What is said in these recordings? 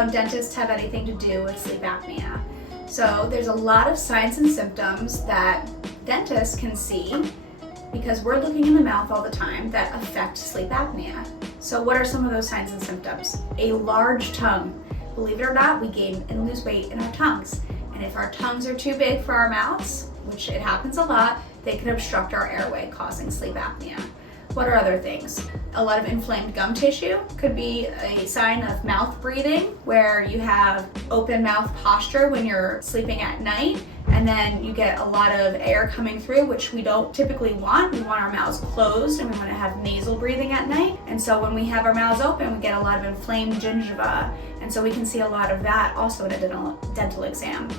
how dentists have anything to do with sleep apnea. So there's a lot of signs and symptoms that dentists can see because we're looking in the mouth all the time that affect sleep apnea. So what are some of those signs and symptoms? A large tongue. Believe it or not, we gain and lose weight in our tongues. And if our tongues are too big for our mouths, which it happens a lot, they can obstruct our airway, causing sleep apnea. What are other things? A lot of inflamed gum tissue could be a sign of mouth breathing, where you have open mouth posture when you're sleeping at night, and then you get a lot of air coming through, which we don't typically want. We want our mouths closed and we want to have nasal breathing at night. And so when we have our mouths open, we get a lot of inflamed gingiva. And so we can see a lot of that also in a dental exam.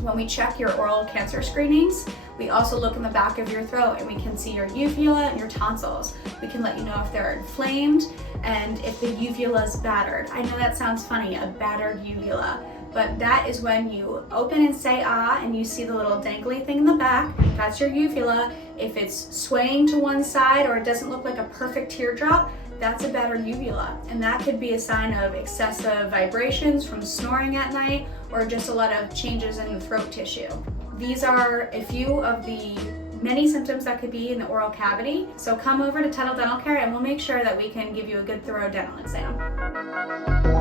When we check your oral cancer screenings, we also look in the back of your throat and we can see your uvula and your tonsils. We can let you know if they're inflamed and if the uvula is battered. I know that sounds funny, a battered uvula, but that is when you open and say ah and you see the little dangly thing in the back. That's your uvula. If it's swaying to one side or it doesn't look like a perfect teardrop, that's a battered uvula, and that could be a sign of excessive vibrations from snoring at night or just a lot of changes in the throat tissue. These are a few of the many symptoms that could be in the oral cavity. So come over to Tuttle Dental Care and we'll make sure that we can give you a good thorough dental exam.